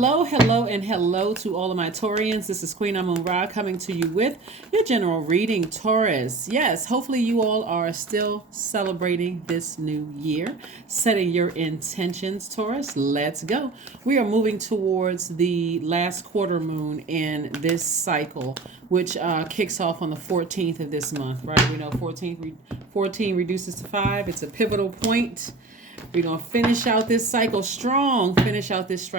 Hello, hello, and hello to all of my Taurians. This is Queen Amun Ra coming to you with your general reading, Taurus. Yes, hopefully you all are still celebrating this new year, setting your intentions, Taurus. Let's go. We are moving towards the last quarter moon in this cycle, which kicks off on the 14th of this month, right? We know 14 reduces to 5. It's a pivotal point. We're going to finish out this cycle strong. Finish out this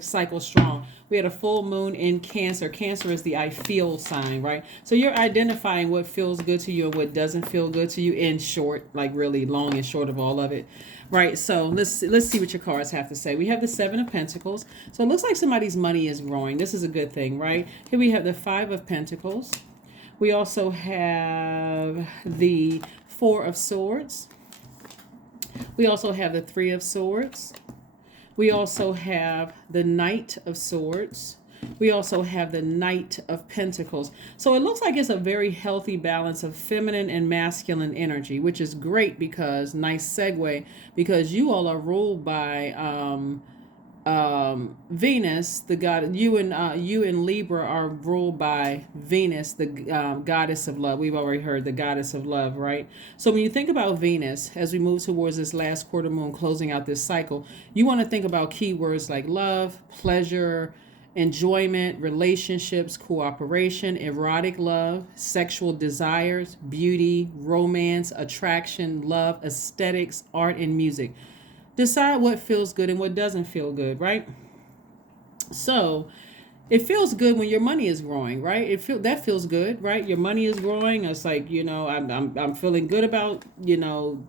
cycle strong. We had a full moon in Cancer. Cancer is the I feel sign, right? So you're identifying what feels good to you and what doesn't feel good to you in short, like really long and short of all of it. Right, so let's see what your cards have to say. We have the Seven of Pentacles. So it looks like somebody's money is growing. This is a good thing, right? Here we have the Five of Pentacles. We also have the Four of Swords. We also have the Three of Swords. We also have the Knight of Swords. We also have the Knight of Pentacles. So it looks like it's a very healthy balance of feminine and masculine energy, which is great because, nice segue, because you all are ruled by Venus, the god. You and Libra are ruled by Venus, the goddess of love. We've already heard the goddess of love, right? So when you think about Venus, as we move towards this last quarter moon, closing out this cycle, you want to think about keywords like love, pleasure, enjoyment, relationships, cooperation, erotic love, sexual desires, beauty, romance, attraction, love, aesthetics, art, and music. Decide what feels good and what doesn't feel good, right? So it feels good when your money is growing, right? That feels good, right? Your money is growing. It's like, I'm feeling good about,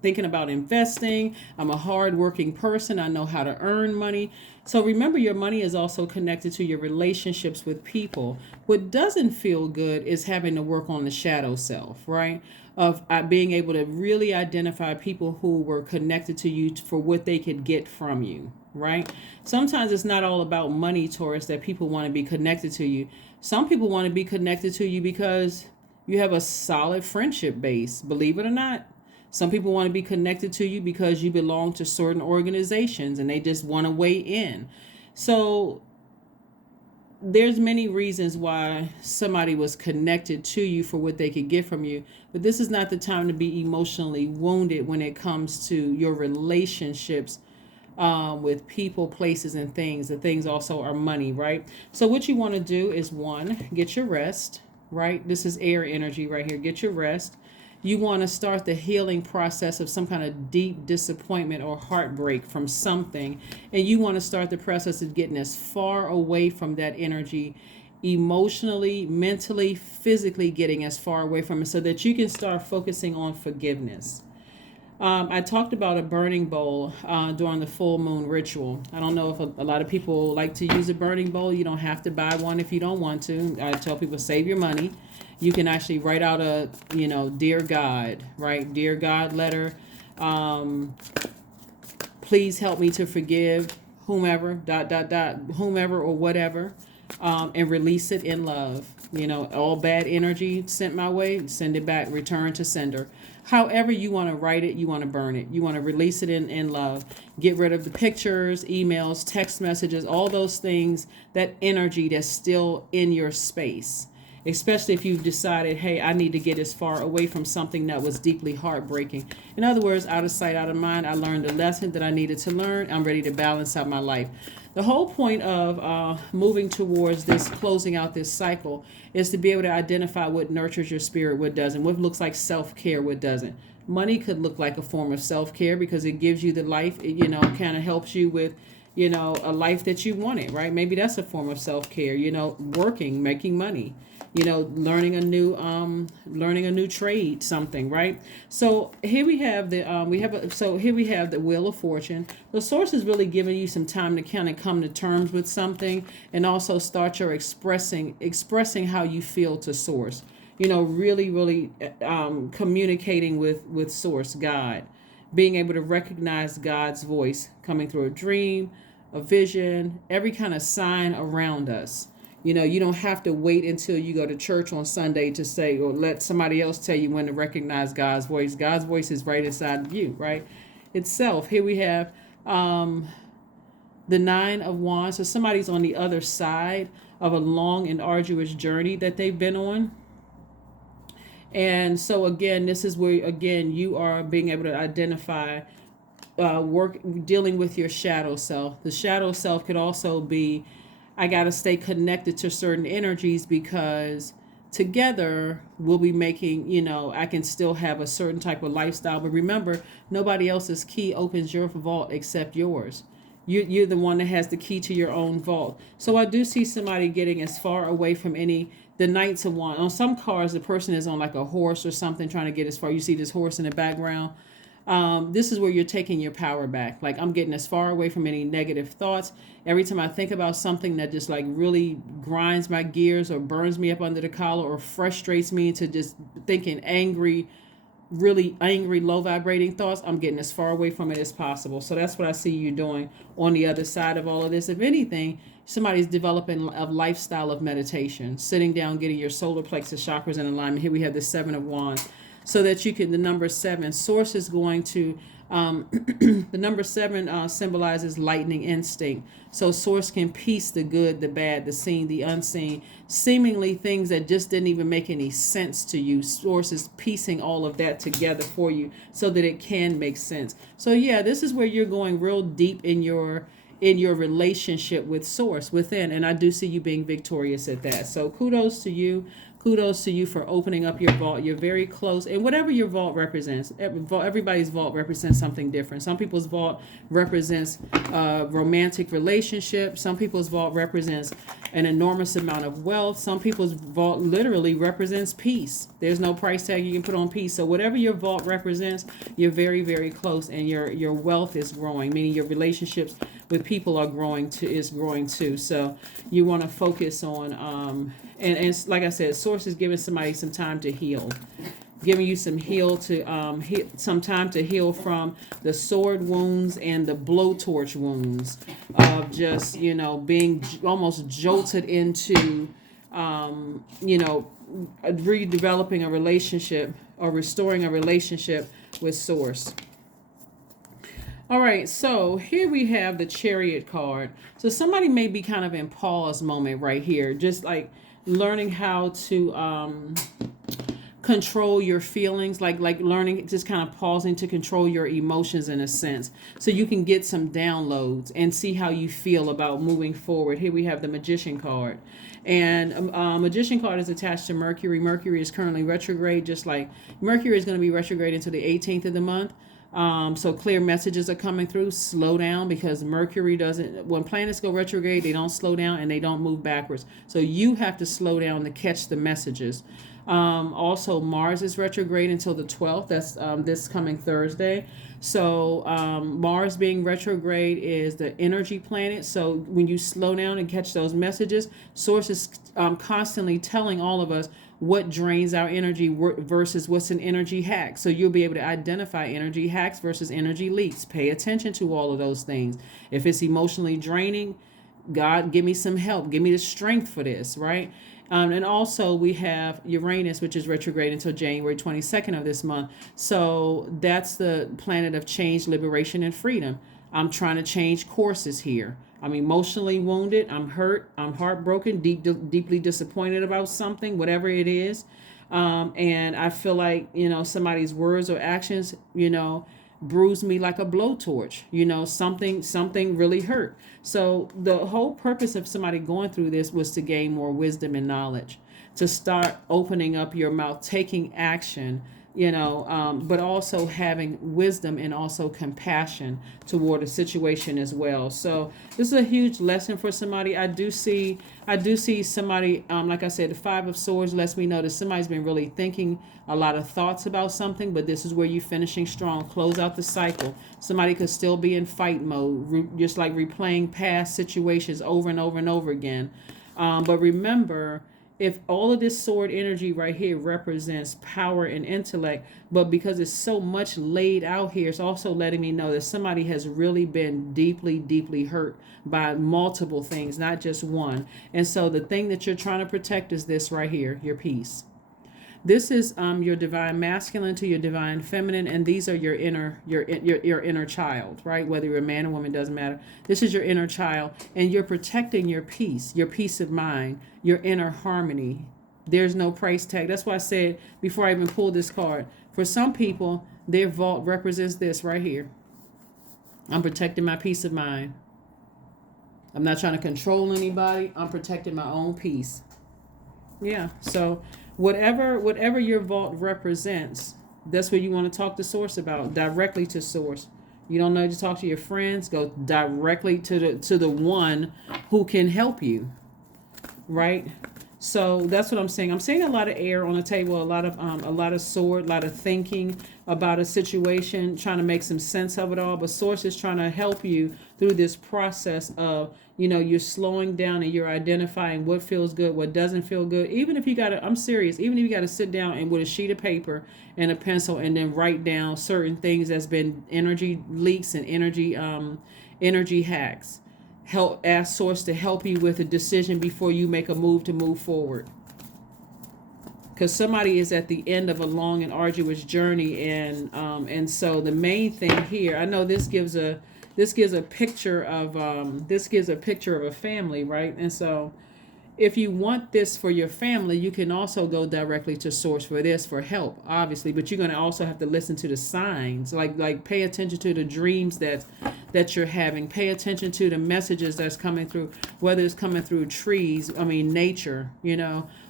thinking about investing. I'm a hardworking person. I know how to earn money. So remember, your money is also connected to your relationships with people. What doesn't feel good is having to work on the shadow self, right? Of being able to really identify people who were connected to you for what they could get from you, right? Sometimes it's not all about money, Taurus, that people want to be connected to you. Some people want to be connected to you because you have a solid friendship base, believe it or not. Some people want to be connected to you because you belong to certain organizations and they just want to weigh in. So there's many reasons why somebody was connected to you for what they could get from you, but this is not the time to be emotionally wounded when it comes to your relationships with people, places, and things. The things also are money, right? So what you want to do is, one, get your rest, right? This is air energy right here. Get your rest. You want to start the healing process of some kind of deep disappointment or heartbreak from something. And you want to start the process of getting as far away from that energy emotionally, mentally, physically, getting as far away from it so that you can start focusing on forgiveness. I talked about a burning bowl during the full moon ritual. I don't know if a lot of people like to use a burning bowl. You don't have to buy one if you don't want to. I tell people, save your money. You can actually write out a, dear God, right? Dear God letter. Please help me to forgive whomever, dot, dot, dot, whomever or whatever, and release it in love. All bad energy sent my way, send it back, return to sender. However you want to write it, you want to burn it. You want to release it in love. Get rid of the pictures, emails, text messages, all those things, that energy that's still in your space. Especially if you've decided, hey, I need to get as far away from something that was deeply heartbreaking. In other words, out of sight, out of mind. I learned the lesson that I needed to learn. I'm ready to balance out my life. The whole point of moving towards this, closing out this cycle, is to be able to identify what nurtures your spirit, what doesn't, what looks like self-care, what doesn't. Money could look like a form of self-care because it gives you the life, it, kind of helps you with, a life that you wanted, right? Maybe that's a form of self-care, working, making money, learning a new trade, something, right? So here we have here we have the Wheel of Fortune. The source is really giving you some time to kind of come to terms with something and also start your expressing how you feel to source. Really communicating with source, God, being able to recognize God's voice coming through a dream, a vision, every kind of sign around us. You don't have to wait until you go to church on Sunday to say, or let somebody else tell you when to recognize God's voice. God's voice is right inside of you, right? Itself. Here we have The Nine of Wands. So somebody's on the other side of a long and arduous journey that they've been on. And so again, this is where again you are being able to identify work dealing with your shadow self. The shadow self could also be, I got to stay connected to certain energies because together we'll be making, I can still have a certain type of lifestyle. But remember, nobody else's key opens your vault except yours. You're the one that has the key to your own vault. So I do see somebody getting as far away from the Knights of Wands. On some cars, the person is on like a horse or something trying to get as far. You see this horse in the background. This is where you're taking your power back. Like, I'm getting as far away from any negative thoughts. Every time I think about something that just like really grinds my gears or burns me up under the collar or frustrates me into just thinking really angry, low vibrating thoughts, I'm getting as far away from it as possible. So that's what I see you doing on the other side of all of this. If anything, somebody's developing a lifestyle of meditation, sitting down, getting your solar plexus chakras in alignment. Here we have the Seven of Wands. So that you can, the number 7, source is going to, the number 7 symbolizes lightning instinct. So source can piece the good, the bad, the seen, the unseen, seemingly things that just didn't even make any sense to you. Source is piecing all of that together for you so that it can make sense. So yeah, this is where you're going real deep in your relationship with source within, and I do see you being victorious at that. So kudos to you. Kudos to you for opening up your vault. You're very close. And whatever your vault represents, everybody's vault represents something different. Some people's vault represents a romantic relationship. Some people's vault represents an enormous amount of wealth. Some people's vault literally represents peace. There's no price tag you can put on peace. So whatever your vault represents, you're very, very close. And your wealth is growing, meaning your relationships with people are growing too. So you want to focus on and like I said, source is giving somebody some time to heal, giving you some some time to heal from the sword wounds and the blowtorch wounds of just being almost jolted into redeveloping a relationship or restoring a relationship with source. All right, so here we have the Chariot card. So somebody may be kind of in pause moment right here, just like learning how to control your feelings, like learning, just kind of pausing to control your emotions in a sense, so you can get some downloads and see how you feel about moving forward. Here we have the Magician card, and Magician card is attached to Mercury. Mercury is currently retrograde, just like Mercury is going to be retrograde until the 18th of the month. So clear messages are coming through. Slow down, because Mercury doesn't, when planets go retrograde, they don't slow down and they don't move backwards. So you have to slow down to catch the messages. Also, Mars is retrograde until the 12th. That's this coming Thursday. So Mars being retrograde is the energy planet. So when you slow down and catch those messages, Source is constantly telling all of us what drains our energy versus what's an energy hack. So you'll be able to identify energy hacks versus energy leaks. Pay attention to all of those things. If it's emotionally draining, God, give me some help. Give me the strength for this, right? And also we have Uranus, which is retrograde until January 22nd of this month. So that's the planet of change, liberation, and freedom. I'm trying to change courses here. I'm emotionally wounded. I'm hurt. I'm heartbroken, deeply disappointed about something, whatever it is. And I feel like, somebody's words or actions, bruised me like a blowtorch. Something really hurt. So the whole purpose of somebody going through this was to gain more wisdom and knowledge, to start opening up your mouth, taking action, but also having wisdom and also compassion toward a situation as well. So this is a huge lesson for somebody. I do see somebody, like I said, the Five of Swords lets me know that somebody's been really thinking a lot of thoughts about something, but this is where you're finishing strong. Close out the cycle. Somebody could still be in fight mode, just like replaying past situations over and over and over again. But remember, if all of this sword energy right here represents power and intellect, but because it's so much laid out here, it's also letting me know that somebody has really been deeply, deeply hurt by multiple things, not just one. And so the thing that you're trying to protect is this right here, your peace. This is your divine masculine to your divine feminine, and these are your inner child, right? Whether you're a man or woman, doesn't matter. This is your inner child, and you're protecting your peace of mind, your inner harmony. There's no price tag. That's why I said before I even pulled this card. For some people, their vault represents this right here. I'm protecting my peace of mind. I'm not trying to control anybody. I'm protecting my own peace. Yeah. So whatever your vault represents, that's what you want to talk to source about, directly to source. You don't know to talk to your friends, go directly to the one who can help you. Right? So that's what I'm saying. I'm seeing a lot of air on the table, a lot of sword, a lot of thinking about a situation, trying to make some sense of it all. But source is trying to help you through this process of, you're slowing down and you're identifying what feels good, what doesn't feel good. Even if you I'm serious, even if you got to sit down and with a sheet of paper and a pencil and then write down certain things that's been energy leaks and energy hacks. Ask source to help you with a decision before you make a move to move forward, because somebody is at the end of a long and arduous journey, and so the main thing here, I know this gives a picture of a family, right? And so if you want this for your family, you can also go directly to source for this for help, obviously, but you're going to also have to listen to the signs, like pay attention to the dreams that you're having, pay attention to the messages that's coming through, whether it's coming through nature,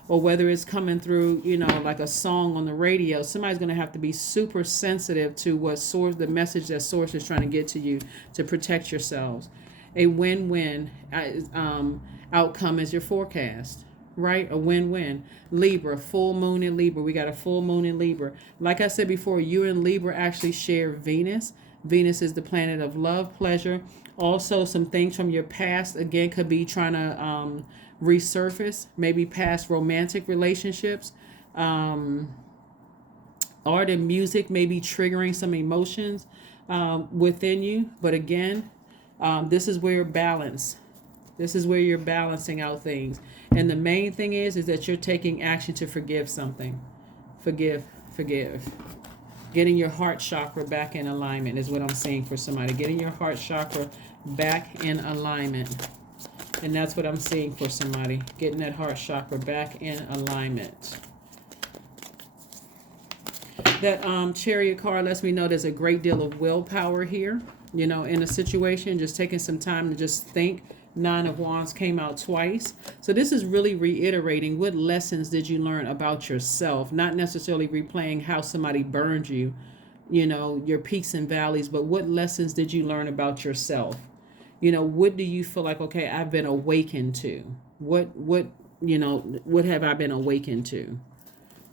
or whether it's coming through, like a song on the radio. Somebody's going to have to be super sensitive to the message that source is trying to get to you to protect yourselves. A win-win outcome is your forecast, right? A win-win. Libra, full moon in Libra. We got a full moon in Libra. Like I said before, you and Libra actually share Venus. Venus is the planet of love, pleasure. Also, some things from your past, again, could be trying to resurface, maybe past romantic relationships. Art and music may be triggering some emotions within you. But again, this is where you're balancing out things. And the main thing is that you're taking action to forgive something. Forgive. Getting your heart chakra back in alignment is what I'm seeing for somebody. Getting your heart chakra back in alignment. And that's what I'm seeing for somebody. Getting that heart chakra back in alignment. That Chariot card lets me know there's a great deal of willpower here, in a situation. Just taking some time to just think. 9 of Wands came out twice. So this is really reiterating what lessons did you learn about yourself, not necessarily replaying how somebody burned you, your peaks and valleys, but what lessons did you learn about yourself? What do you feel like, okay, I've been awakened to? What have I been awakened to?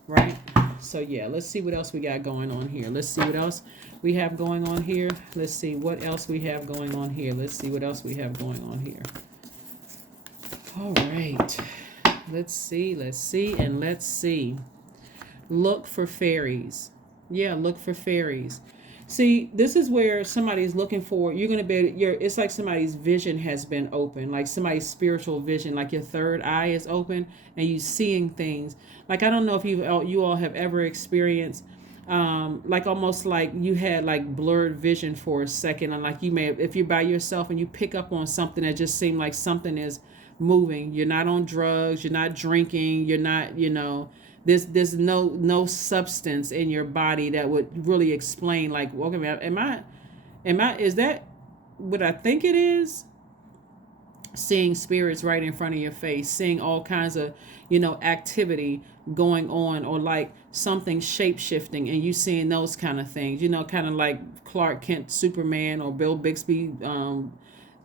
Right? So yeah, let's see what else we got going on here. Let's see what else we have going on here. Let's see what else we have going on here. Let's see what else we have going on here. All right. Let's see. Look for fairies. Yeah, look for fairies. See, this is where somebody's looking for, you're going to be, it's like somebody's vision has been open, like somebody's spiritual vision, like your third eye is open and you seeing things. Like, I don't know if you all have ever experienced, like almost like you had like blurred vision for a second. And like you may have, if you're by yourself and you pick up on something that just seemed like something is moving. You're not on drugs, you're not drinking, you're not, there's no substance in your body that would really explain, like, okay, is that what I think it is? Seeing spirits right in front of your face, seeing all kinds of, activity going on, or like something shape shifting, and you seeing those kind of things, kind of like Clark Kent, Superman, or Bill Bixby,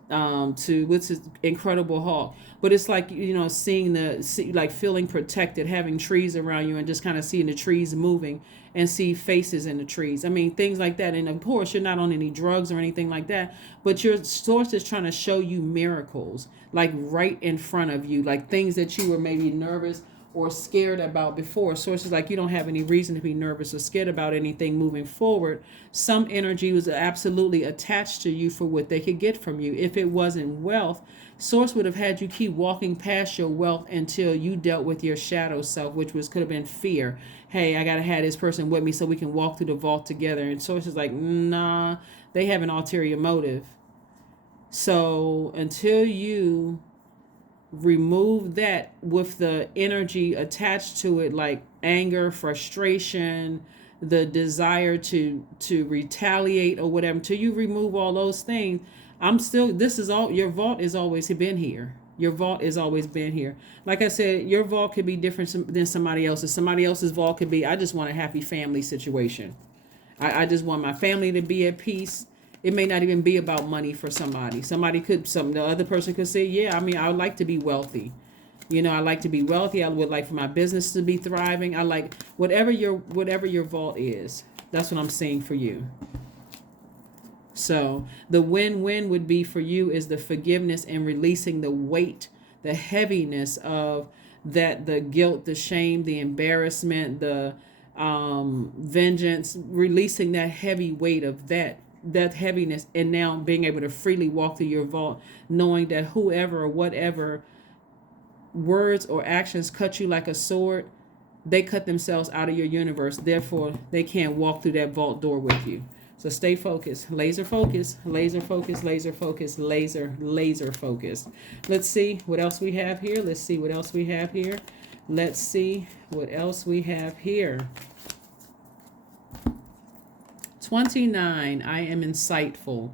to what's his Incredible Hulk. But it's like, seeing like feeling protected, having trees around you and just kind of seeing the trees moving and see faces in the trees. I mean, things like that. And of course, you're not on any drugs or anything like that, but your source is trying to show you miracles, like right in front of you, like things that you were maybe nervous or scared about before. Sources like you don't have any reason to be nervous or scared about anything moving forward. Some energy was absolutely attached to you for what they could get from you. If it wasn't wealth, Source would have had you keep walking past your wealth until you dealt with your shadow self, which was could have been fear. Hey, I gotta have this person with me so we can walk through the vault together. And Source is like, nah, they have an ulterior motive. So until you remove that with the energy attached to it, like anger, frustration, the desire to retaliate or whatever, until you remove all those things, I'm still, this is all, your vault has always been here. Your vault has always been here. Like I said, your vault could be different than somebody else's. Somebody else's vault could be, I just want a happy family situation. I just want my family to be at peace. It may not even be about money for somebody. The other person could say, yeah, I mean, I would like to be wealthy. I like to be wealthy. I would like for my business to be thriving. I like whatever your vault is. That's what I'm saying for you. So the win-win would be for you is the forgiveness and releasing the weight, the heaviness of that, the guilt, the shame, the embarrassment, the vengeance, releasing that heavy weight of that heaviness, and now being able to freely walk through your vault, knowing that whoever or whatever words or actions cut you like a sword, they cut themselves out of your universe. Therefore, they can't walk through that vault door with you. So stay focused, laser focus, laser focus, laser focus, laser focus. Let's see what else we have here. Let's see what else we have here. 29, I am insightful.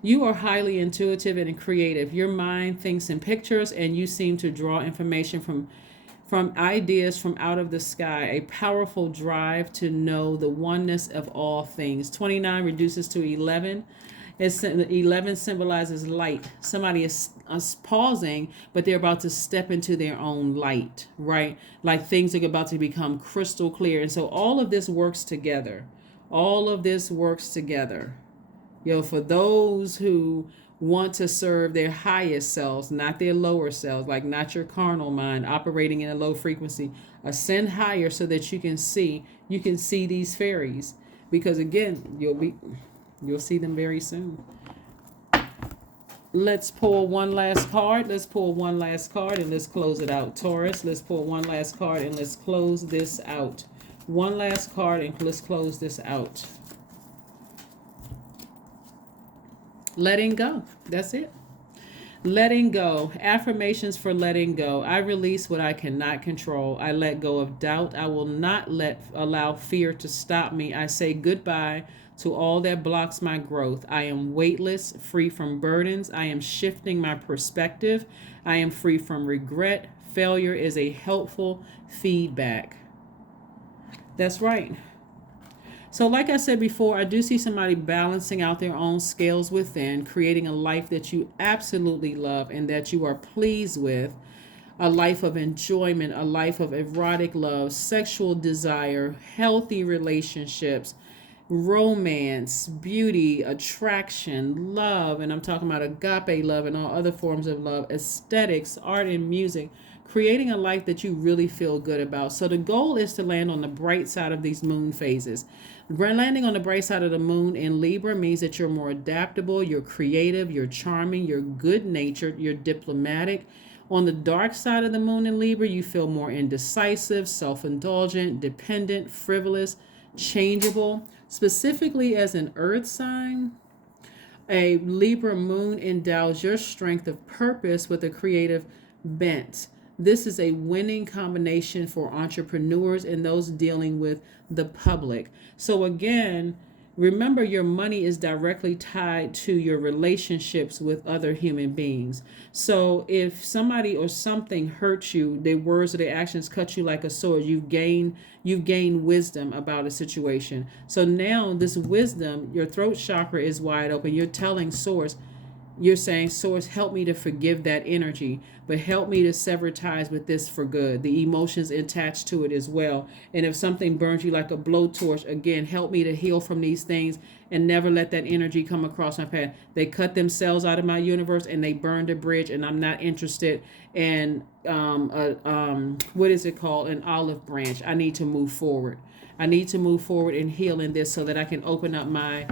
You are highly intuitive and creative. Your mind thinks in pictures, and you seem to draw information from ideas from out of the sky. A powerful drive to know the oneness of all things. 29 reduces to 11. 11 symbolizes light. Somebody is pausing, but they're about to step into their own light, right? Like things are about to become crystal clear. And so all of this works together. All of this works together. For those who want to serve their highest selves, not their lower selves, like not your carnal mind operating in a low frequency, ascend higher so that you can see these fairies. Because again, you'll see them very soon. Let's pull one last card. And let's close it out. Taurus, let's pull one last card and let's close this out. One last card and let's close this out. Letting go. That's it. Letting go. Affirmations for letting go. I release what I cannot control. I let go of doubt. I will not allow fear to stop me. I say goodbye to all that blocks my growth. I am weightless, free from burdens. I am shifting my perspective. I am free from regret. Failure is a helpful feedback. That's right. So like I said before, I do see somebody balancing out their own scales within, creating a life that you absolutely love and that you are pleased with, a life of enjoyment, a life of erotic love, sexual desire, healthy relationships, romance, beauty, attraction, love, and I'm talking about agape love and all other forms of love, aesthetics, art and music, creating a life that you really feel good about. So the goal is to land on the bright side of these moon phases. Landing on the bright side of the moon in Libra means that you're more adaptable, you're creative, you're charming, you're good-natured, you're diplomatic. On the dark side of the moon in Libra, you feel more indecisive, self-indulgent, dependent, frivolous, changeable. Specifically as an earth sign, a Libra moon endows your strength of purpose with a creative bent. This is a winning combination for entrepreneurs and those dealing with the public. So again, remember your money is directly tied to your relationships with other human beings. So if somebody or something hurts you, their words or their actions cut you like a sword, you've gained wisdom about a situation. So now this wisdom, your throat chakra is wide open. You're telling source, you're saying, Source, help me to forgive that energy, but help me to sever ties with this for good. The emotions attached to it as well. And if something burns you like a blowtorch, again, help me to heal from these things and never let that energy come across my path. They cut themselves out of my universe and they burned a bridge, and I'm not interested in what is it called? An olive branch. I need to move forward. I need to move forward and heal in this so that I can open up my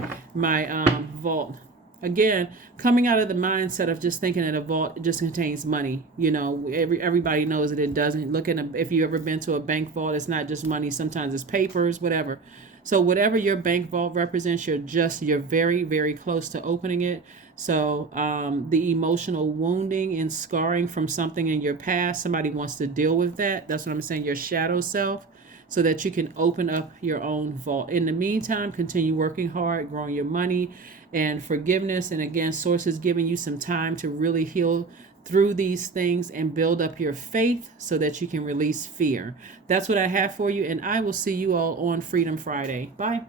vault. Again, coming out of the mindset of just thinking that a vault just contains money. Everybody knows that it doesn't. If you ever been to a bank vault, it's not just money. Sometimes it's papers, whatever. So whatever your bank vault represents, you're very, very close to opening it. So the emotional wounding and scarring from something in your past, somebody wants to deal with that. That's what I'm saying, your shadow self, so that you can open up your own vault. In the meantime, continue working hard, growing your money and forgiveness. And again, Source is giving you some time to really heal through these things and build up your faith so that you can release fear. That's what I have for you. And I will see you all on Freedom Friday. Bye.